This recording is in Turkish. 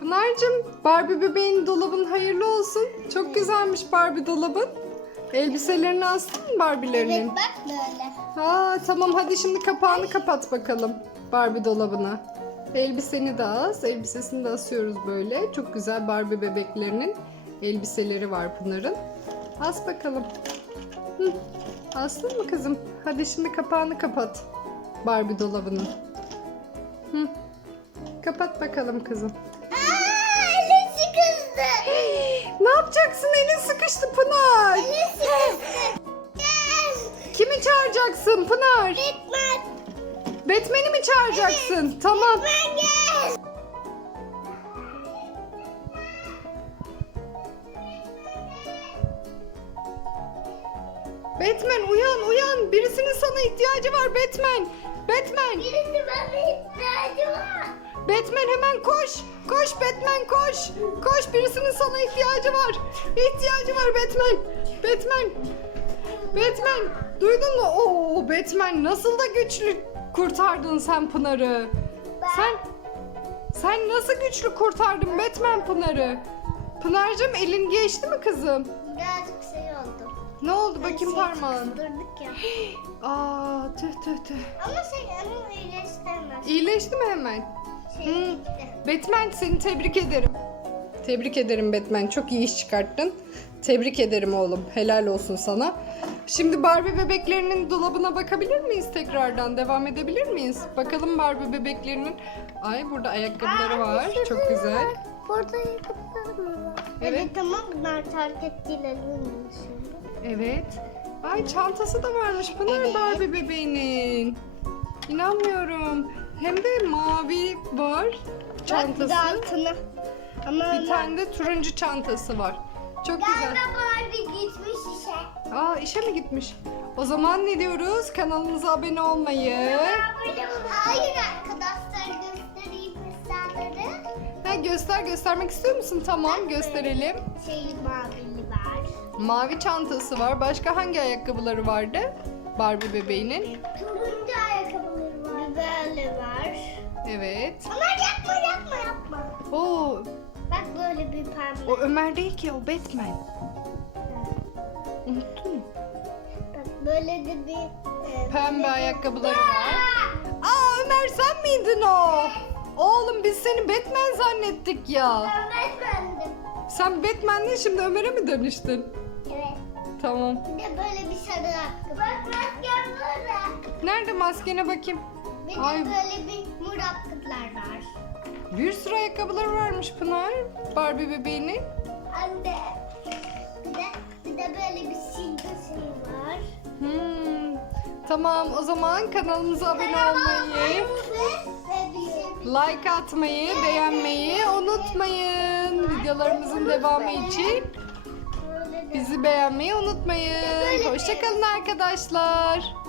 Pınar'cığım Barbie bebeğin dolabın hayırlı olsun. Çok güzelmiş Barbie dolabın. Elbiselerini astın mı Barbie'lerinin? Evet bak böyle. Aa tamam hadi şimdi kapağını kapat bakalım Barbie dolabına. Elbiseni de as. Elbisesini de asıyoruz böyle. Çok güzel Barbie bebeklerinin elbiseleri var Pınar'ın. As bakalım. Hı. Astın mı kızım? Hadi şimdi kapağını kapat. Barbie dolabının. Hı. Kapat bakalım kızım. Yapacaksın? Elin sıkıştı Pınar. Kimi çağıracaksın Pınar? Batman. Batman'i mi çağıracaksın? Tamam. Ben gel. Batman uyan uyan. Birisinin sana ihtiyacı var Batman. Batman. Birisi bana. Batman hemen koş. Koş Batman koş. Koş birisinin sana ihtiyacı var. İhtiyacı var Batman. Batman. Batman. Duydun mu? Oo Batman nasıl da güçlü kurtardın sen Pınar'ı. Sen sen nasıl güçlü kurtardın Batman Pınar'ı? Pınar'cığım elin geçti mi kızım? Birazcık şey oldu. Ne oldu bakayım Şey parmağın? Durduk ya. Aa tüh tüh tüh. Ama şey onu iyileştirmez. İyileşti mi hemen? Şey Hı. gitti. Batman seni tebrik ederim. Tebrik ederim Batman. Çok iyi iş çıkarttın. Tebrik ederim oğlum. Helal olsun sana. Şimdi Barbie bebeklerinin dolabına bakabilir miyiz tekrardan? Devam edebilir miyiz? Bakalım Barbie bebeklerinin. Ay burada ayakkabıları var. Çok güzel. Burada ayakkabılar mı var? Evet. Evet tamam bunlar terk ettiler şimdi. Evet. Ay çantası da varmış Pınar Evet. Barbie bebeğinin. İnanmıyorum. Hem de mavi var Bak bir çantası. de altına. Ama Bir tane de turuncu çantası var. Çok güzel. Barbie gitmiş işe. Aa işe mi gitmiş? O zaman ne diyoruz? Kanalımıza abone olmayı. Hayır arkadaşlar göstereyim hesapları. Ha, göster göstermek istiyor musun? Tamam gösterelim. Şey var. Mavi çantası var. Başka hangi ayakkabıları vardı? Barbie bebeğinin. Turuncu ayakkabıları var. Böyle var. Evet. Ama yapma yapma yapma. Oo, Bak böyle bir parmak. o Ömer değil ki o Batman. Unuttun mu? Bak böyle de bir e, Pembe böyle ayakkabıları var. Aa Ömer sen miydin o? Oğlum biz seni Batman zannettik ya. Ben Batman'dim. Sen Batman'din şimdi Ömer'e mi dönüştün? Tamam. Bir de böyle bir sarı ayakkabı. Bak maskem burada. Nerede maskene bakayım? Bir de Ay. böyle bir mor ayakkabılar var. Bir sürü ayakkabıları varmış Pınar. Barbie bebeğinin. Anne. Bir de, bir de böyle bir silgisi var. Hmm. Tamam o zaman kanalımıza abone olmayı, şey like atmayı, beğenmeyi unutmayın. Videolarımızın devamı için bizi beğenmeyi unutmayın. Hoşçakalın arkadaşlar.